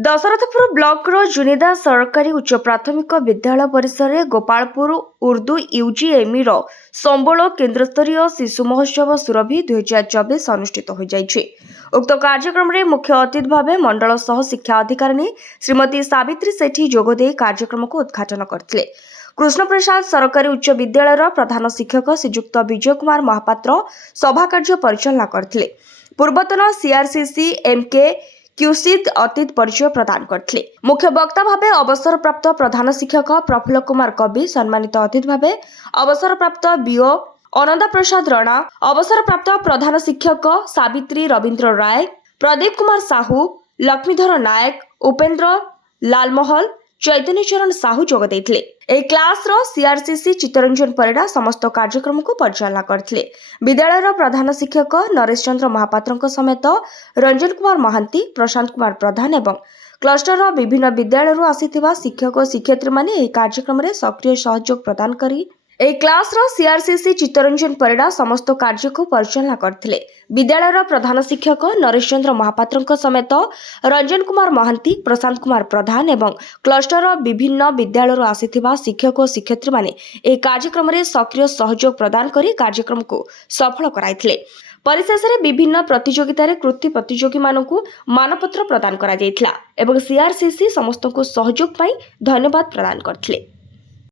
Dasharathpur blocker जुनिदा सरकारी उच्च प्राथमिक विद्यालय परिसर में गोपालपुर उर्दू यूजीएमई संबल केन्द्रस्तरीय शिशु महोत्सव सुरभि 2024 अनुष्ठित हो जाइछि। उक्त कार्यक्रम में मुख्य अतिथि भाव मंडल सह शिक्षा अधिकारिणी श्रीमती सावित्री सेठी जोगदे कार्यक्रम को उद्घाटन करथिले। कृष्ण प्रसाद सरकारी उच्च विद्यालय प्रधान शिक्षक श्रीयुक्त विजय कुमार महापात्र सभा कार्य परिचालना करथिले। पूर्वतन सीआरसीसी एमके क्यूसित अतीत परिचय प्रदान करथिले। मुख्य वक्ता भावे अवसरप्राप्त प्रधान शिक्षक प्रफुल्ल कुमार कवि, सम्मानित अतिथि भावे अवसरप्राप्त बीओ अनंदा प्रसाद राणा, अवसरप्राप्त प्रधान शिक्षक सावित्री रवींद्र राय, प्रदीप कुमार साहू, लक्ष्मीधर नायक, उपेन्द्र लालमहल, चैतन्य चरण साहू जोग देथिले। एही क्लास रो सीआरसीसी चित्तरंजन परिडा समस्त कार्यक्रम को परिचालना करथिले। विद्यालय प्रधान शिक्षक नरेश चंद्र महापात्र समेत रंजन कुमार महांती, प्रशांत कुमार प्रधान एवं क्लस्टर विभिन्न विद्यालय आसिथिबा शिक्षक और शिक्षयित्री माने एही कार्यक्रम रे सक्रिय सहयोग प्रदान करी एही क्लास रो सीआरसीसी चित्तरंजन परिडा समस्त कार्य को परिचालना करथिले। विद्यालय प्रधान शिक्षक नरेश चंद्र महापात्र समेत रंजन कुमार महांती, प्रशांत कुमार प्रधान एवं क्लस्टर विभिन्न विद्यालय आसिथिबा शिक्षक और शिक्षयित्री माने एही कार्यक्रम रे सक्रिय सहयोग प्रदान करी कार्यक्रम को सफल कराइथिले। परिशेष रे विभिन्न प्रतियोगिता रे कृति प्रतियोगी मानकु मानपत्र प्रदान करा जायथिला एवं सीआरसीसी समस्त को सहयोग पाई धन्यवाद प्रदान करथिले।